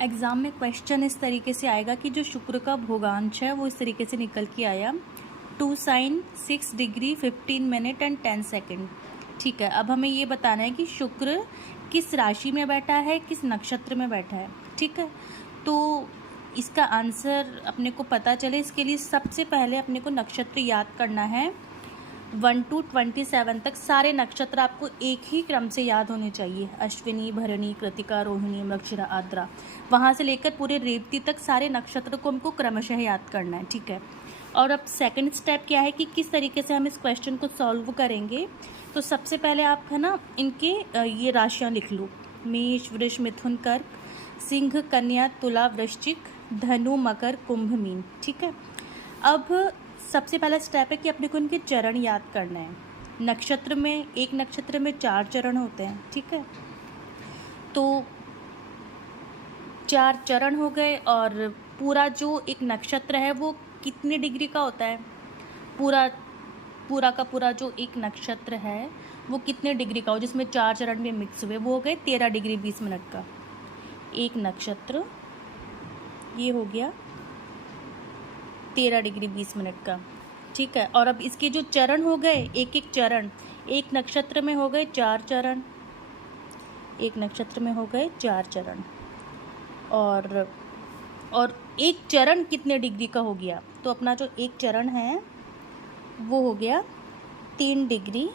Exam में question इस तरीके से आएगा कि जो शुक्र का भोगांश है वो इस तरीके से निकल के आया 2 sin 6 degree 15 minute and 10 second. ठीक है, अब हमें ये बताना है कि शुक्र किस राशि में बैठा है, किस नक्षत्र में बैठा है। ठीक है, तो इसका आंसर अपने को पता चले इसके लिए सबसे पहले अपने को नक्षत्र याद करना है। 1 to 27 तक सारे नक्षत्र आपको एक ही क्रम से याद होने चाहिए। अश्विनी, भरणी, कृतिका, रोहिणी, मृगशिरा, आद्रा, वहाँ से लेकर पूरे रेवती तक सारे नक्षत्र को हमको क्रमशः याद करना है। ठीक है, और अब सेकंड स्टेप क्या है कि किस तरीके से हम इस क्वेश्चन को सॉल्व करेंगे। तो सबसे पहले आप है ना इनके ये राशियाँ लिख लो। मेष, वृष, मिथुन, कर्क, सिंह, कन्या, तुला, वृश्चिक, धनु, मकर, कुंभ, मीन। ठीक है, अब सबसे पहला स्टेप है कि अपने को इनके चरण याद करना है। नक्षत्र में, एक नक्षत्र में 4 चरण होते हैं। ठीक है, तो 4 चरण हो गए और पूरा जो एक नक्षत्र है वो कितने डिग्री का होता है, पूरा का पूरा जो एक नक्षत्र है वो कितने डिग्री का हो, जिसमें 4 चरण में मिक्स हुए, वो हो गए 13 डिग्री 20 मिनट का एक नक्षत्र। ये हो गया 13 डिग्री 20 मिनट का। ठीक है, और अब इसके जो चरण हो गए, एक एक चरण, एक नक्षत्र में हो गए 4 चरण, एक नक्षत्र में हो गए 4 चरण, और एक चरण कितने डिग्री का हो गया, तो अपना जो एक चरण है वो हो गया 3 डिग्री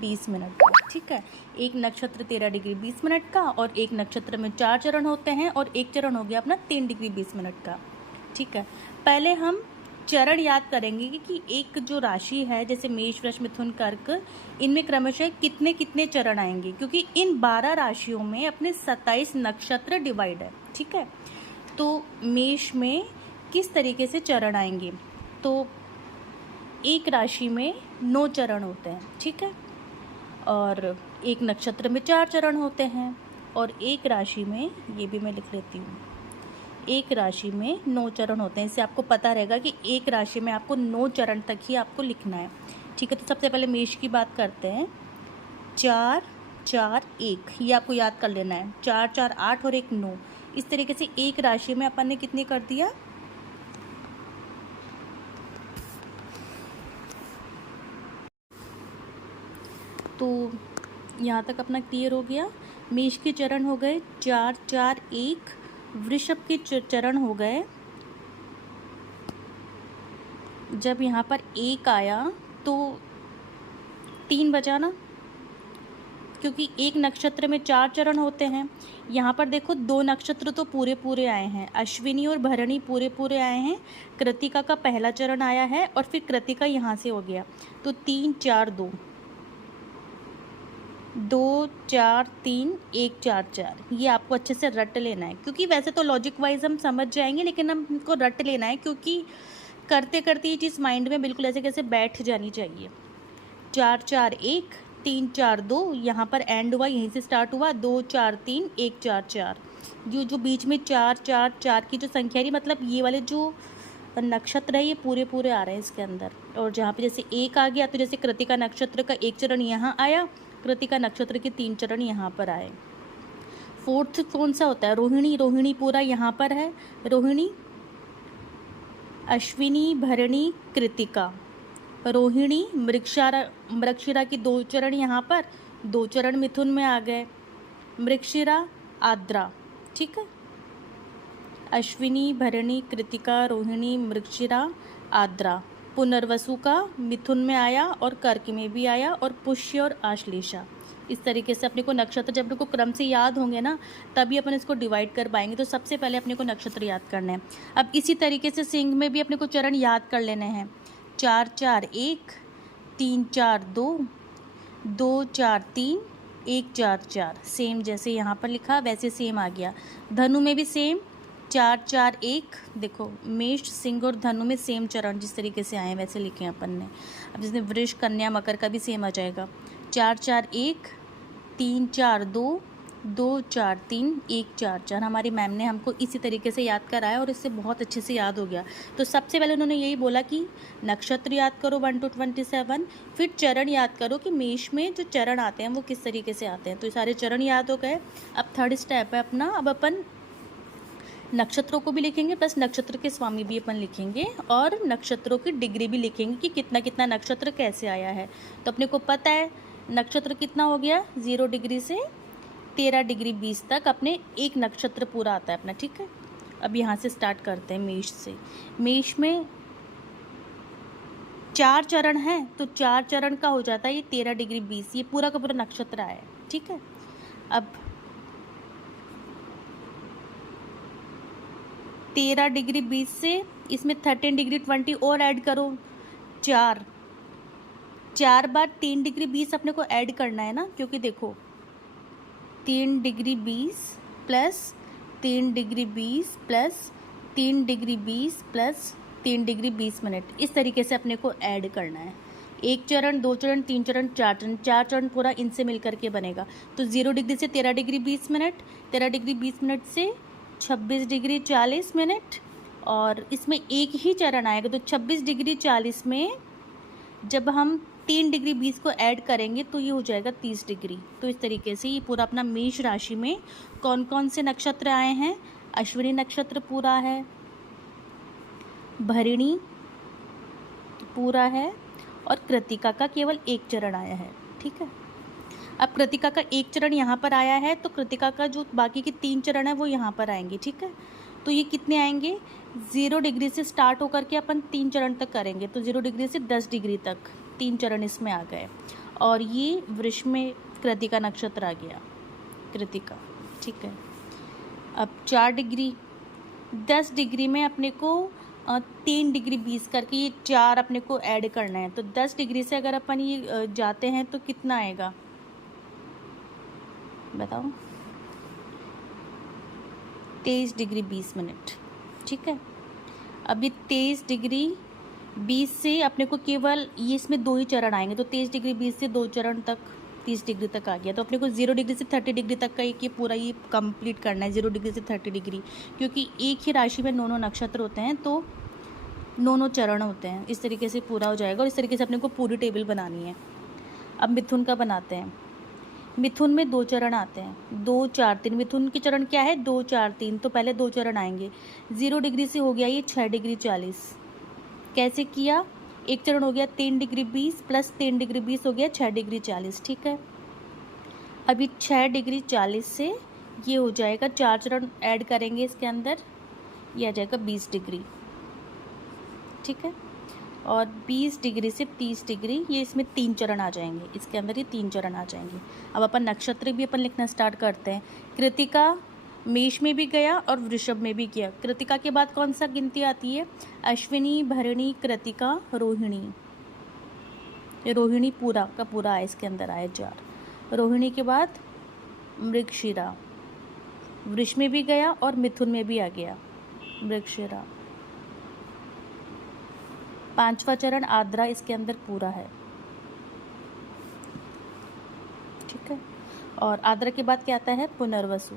20 मिनट का। ठीक है, एक नक्षत्र 13 डिग्री 20 मिनट का और एक नक्षत्र में 4 चरण होते हैं और एक चरण हो गया अपना 3 डिग्री 20 मिनट का। ठीक है, पहले हम चरण याद करेंगे कि एक जो राशि है जैसे मेष, वृष, मिथुन, कर्क, इनमें क्रमशः कितने कितने चरण आएंगे, क्योंकि इन 12 राशियों में अपने 27 नक्षत्र डिवाइड है। ठीक है, तो मेष में किस तरीके से चरण आएंगे, तो एक राशि में 9 चरण होते हैं। ठीक है, और एक नक्षत्र में 4 चरण होते हैं और एक राशि में, ये भी मैं लिख लेती हूँ, एक राशि में 9 चरण होते हैं। इससे आपको पता रहेगा कि एक राशि में आपको 9 चरण तक ही आपको लिखना है। ठीक है, तो सबसे पहले मेष की बात करते हैं। 4 4 1, ये आपको याद कर लेना है। 4 4 8 और 1 9, इस तरीके से एक राशि में अपन ने कितने कर दिया, तो यहाँ तक अपना क्लियर हो गया। मेष के चरण हो गए 4 4 1, वृषभ के चरण हो गए, जब यहाँ पर 1 आया तो 3 बचा ना, क्योंकि एक नक्षत्र में 4 चरण होते हैं। यहाँ पर देखो 2 नक्षत्र तो पूरे पूरे आए हैं, अश्विनी और भरणी पूरे पूरे आए हैं, कृतिका का पहला चरण आया है और फिर कृतिका यहाँ से हो गया, तो 3 4 2 2 4 3 1 4 4, ये आपको अच्छे से रट लेना है, क्योंकि वैसे तो लॉजिक वाइज हम समझ जाएंगे लेकिन हमको रट लेना है, क्योंकि करते करते ये चीज़ माइंड में बिल्कुल ऐसे कैसे बैठ जानी चाहिए। 4 4 1 3 4 2, यहाँ पर एंड हुआ, यहीं से स्टार्ट हुआ, 2 4 3 1 4 4, जो बीच में 4 4 4 की जो संख्या रही, मतलब ये वाले जो नक्षत्र है ये पूरे पूरे आ रहे हैं इसके अंदर। और जहाँ पे जैसे 1 आ गया तो जैसे कृतिका नक्षत्र का 1 चरण यहाँ आया, कृतिका नक्षत्र के 3 चरण यहाँ पर आए। फोर्थ कौन सा होता है, रोहिणी, रोहिणी पूरा यहाँ पर है, रोहिणी, अश्विनी, भरणी, कृतिका, रोहिणी, मृगशिरा की 2 चरण यहाँ पर, 2 चरण मिथुन में आ गए, मृगशिरा, आद्रा। ठीक है, अश्विनी, भरणी, कृतिका, रोहिणी, मृगशिरा, आद्रा, पुनर्वसु का मिथुन में आया और कर्क में भी आया, और पुष्य और आश्लेषा। इस तरीके से अपने को नक्षत्र जब अपने को क्रम से याद होंगे ना तभी अपन इसको डिवाइड कर पाएंगे। तो सबसे पहले अपने को नक्षत्र याद करने हैं। अब इसी तरीके से सिंह में भी अपने को चरण याद कर लेने हैं। 4 4 1 3 4 2 2 4 3 1 4 4, सेम जैसे यहाँ पर लिखा वैसे सेम आ गया। धनु में भी सेम 4 4 1, देखो मेष, सिंह और धनु में सेम चरण जिस तरीके से आए हैं वैसे लिखे हैं अपन ने। अब जिसमें वृष, कन्या, मकर का भी सेम आ जाएगा। 4 4 1 3 4 2 2 4 3 1 4 4, हमारी मैम ने हमको इसी तरीके से याद कराया और इससे बहुत अच्छे से याद हो गया। तो सबसे पहले उन्होंने यही बोला कि नक्षत्र याद करो 1 to 27, फिर चरण याद करो कि मेष में जो चरण आते हैं वो किस तरीके से आते हैं। तो ये सारे चरण याद हो गए। अब थर्ड स्टेप है अपना, अब अपन नक्षत्रों को भी लिखेंगे प्लस नक्षत्र के स्वामी भी अपन लिखेंगे और नक्षत्रों की डिग्री भी लिखेंगे कि कितना कितना नक्षत्र कैसे आया है। तो अपने को पता है नक्षत्र कितना हो गया, 0 डिग्री से 13 डिग्री 20 तक अपने एक नक्षत्र पूरा आता है अपना, ठीक है। अब यहाँ से स्टार्ट करते हैं मेष से। मेष में 4 चरण हैं, तो 4 चरण का हो जाता है ये 13 डिग्री 20, ये पूरा का पूरा नक्षत्र आया है, ठीक है। अब 13 डिग्री 20 से इसमें 13 डिग्री 20 और ऐड करो, 4 बार 3 डिग्री 20 अपने को ऐड करना है ना, क्योंकि देखो 3 degree 20 plus 3 degree 20 plus 3 degree 20 plus 3 degree 20 minute, इस तरीके से अपने को ऐड करना है। 1 चरण 2 चरण 3 चरण 4 चरण पूरा इनसे मिल करके बनेगा। तो 0 डिग्री से 13 डिग्री 20 मिनट, 13 डिग्री 20 मिनट से 26 डिग्री 40 मिनट, और इसमें एक ही चरण आएगा। तो 26 डिग्री 40 में जब हम 3 डिग्री 20 को ऐड करेंगे तो ये हो जाएगा 30 डिग्री। तो इस तरीके से ये पूरा अपना मेष राशि में कौन कौन से नक्षत्र आए हैं। अश्विनी नक्षत्र पूरा है, भरिणी पूरा है, और कृतिका का केवल एक चरण आया है, ठीक है। अब कृतिका का एक चरण यहाँ पर आया है, तो कृतिका का जो बाकी के 3 चरण है वो यहाँ पर आएंगे, ठीक है। तो ये कितने आएंगे, 0 डिग्री से स्टार्ट होकर के अपन 3 चरण तक करेंगे, तो 0 डिग्री से 10 डिग्री तक 3 चरण इसमें आ गए। और ये वृष में कृतिका नक्षत्र आ गया, कृतिका, ठीक है। अब 4 डिग्री 10 डिग्री में अपने को 3 डिग्री 20 करके ये 4 अपने को ऐड करना है। तो 10 डिग्री से अगर अपन ये जाते हैं तो कितना आएगा बताओ, 23 डिग्री 20 मिनट, ठीक है। अब ये 23 डिग्री 20 से अपने को केवल ये इसमें 2 ही चरण आएंगे, तो 23 डिग्री 20 से 2 चरण तक 30 डिग्री तक आ गया। तो अपने को 0 डिग्री से 30 डिग्री तक का एक ये पूरा ये कंप्लीट करना है, 0 डिग्री से 30 डिग्री, क्योंकि एक ही राशि में 9 नक्षत्र होते हैं, तो 9 चरण होते हैं। इस तरीके से पूरा हो जाएगा, और इस तरीके से अपने को पूरी टेबल बनानी है। अब मिथुन का बनाते हैं। मिथुन में 2 चरण आते हैं, 2 4 3। मिथुन के चरण क्या है, 2 4 3। तो पहले 2 चरण आएंगे। 0 डिग्री से हो गया ये 6 डिग्री 40। कैसे किया, एक चरण हो गया 3 डिग्री 20 प्लस 3 डिग्री 20 हो गया 6 डिग्री 40, ठीक है। अभी 6 डिग्री 40 से ये हो जाएगा, 4 चरण ऐड करेंगे इसके अंदर, ये आ जाएगा 20 डिग्री, ठीक है। और 20 डिग्री से 30 डिग्री, ये इसमें 3 चरण आ जाएंगे, इसके अंदर ये 3 चरण आ जाएंगे। अब अपन नक्षत्र भी अपन लिखना स्टार्ट करते हैं। कृतिका मेष में भी गया और वृषभ में भी गया। कृतिका के बाद कौन सा गिनती आती है, अश्विनी, भरणी, कृतिका, रोहिणी। रोहिणी पूरा का पूरा है, इसके अंदर आए 4। रोहिणी के बाद मृगशिरा, वृष में भी गया और मिथुन में भी आ गया मृगशिरा। 5वां चरण आर्द्रा इसके अंदर पूरा है, ठीक है। और आर्द्रा के बाद क्या आता है, पुनर्वसु।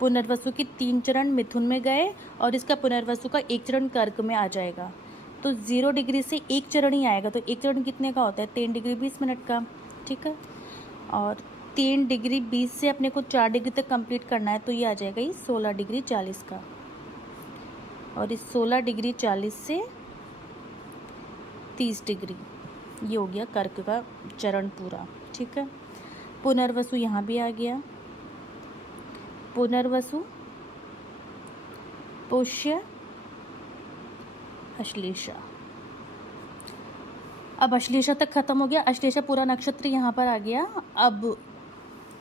पुनर्वसु की 3 चरण मिथुन में गए और इसका पुनर्वसु का 1 चरण कर्क में आ जाएगा। तो 0 डिग्री से 1 चरण ही आएगा, तो 1 चरण कितने का होता है, 3 डिग्री 20 मिनट का, ठीक है। और 3 डिग्री 20 से अपने को 4 डिग्री तक कंप्लीट करना है, तो ये आ जाएगा ये 16 डिग्री 40 का। और इस 16 डिग्री 40 से 30 डिग्री, ये हो गया कर्क का चरण पूरा, ठीक है। पुनर्वसु यहाँ भी आ गया, पुनर्वसु, पुष्य, अश्लेषा। अब अश्लेषा तक खत्म हो गया, अश्लेषा पूरा नक्षत्र यहाँ पर आ गया। अब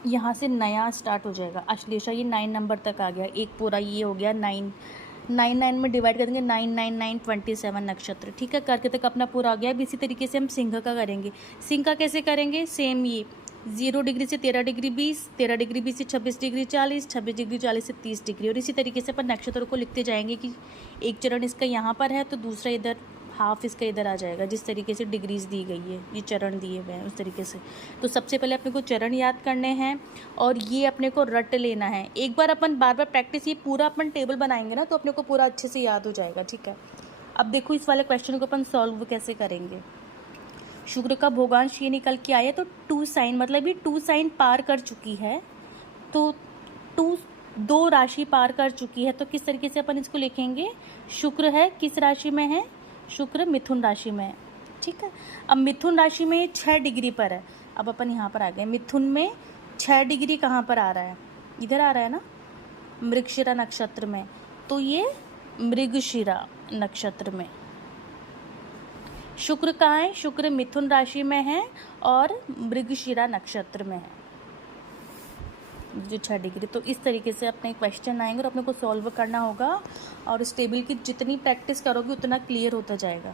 यहाँ से नया स्टार्ट हो जाएगा। अश्लेषा ये 9 नंबर तक आ गया, एक पूरा ये हो गया 9 में डिवाइड कर देंगे, 9 9 9 27 नक्षत्र, ठीक है। करके तक अपना पूरा आ गया। अब इसी तरीके से हम सिंह का करेंगे। सिंह का कैसे करेंगे, सेम ये 0 डिग्री से 13 डिग्री 20, 13 डिग्री 20 से 26 डिग्री 40, 26 डिग्री 40 से 30 डिग्री। और इसी तरीके से अपन नक्षत्रों को लिखते जाएंगे कि एक चरण इसका यहाँ पर है तो दूसरा इधर, हाफ इसका इधर आ जाएगा, जिस तरीके से डिग्रीज दी गई है, ये चरण दिए हुए हैं उस तरीके से। तो सबसे पहले अपने को चरण याद करने हैं और ये अपने को रट लेना है। एक बार अपन बार बार प्रैक्टिस, ये पूरा अपन टेबल बनाएंगे ना तो अपने को पूरा अच्छे से याद हो जाएगा, ठीक है। अब देखो इस वाले क्वेश्चन को अपन सॉल्व कैसे करेंगे। शुक्र का भोगांश ये निकल के आया, तो 2 साइन, मतलब ये 2 साइन पार कर चुकी है, तो 2 2 राशि पार कर चुकी है, तो किस तरीके से अपन इसको लिखेंगे? शुक्र है किस राशि में है? शुक्र मिथुन राशि में है, ठीक है। अब मिथुन राशि में 6 डिग्री पर है। अब अपन यहाँ पर आ गए, मिथुन में 6 डिग्री कहाँ पर आ रहा है? इधर आ रहा है ना, मृगशिरा नक्षत्र में। तो ये मृगशिरा नक्षत्र में शुक्र कहाँ है? शुक्र मिथुन राशि में है और मृगशिरा नक्षत्र में है जो 6 डिग्री। तो इस तरीके से अपने क्वेश्चन आएंगे और अपने को सॉल्व करना होगा, और इस टेबल की जितनी प्रैक्टिस करोगे उतना क्लियर होता जाएगा।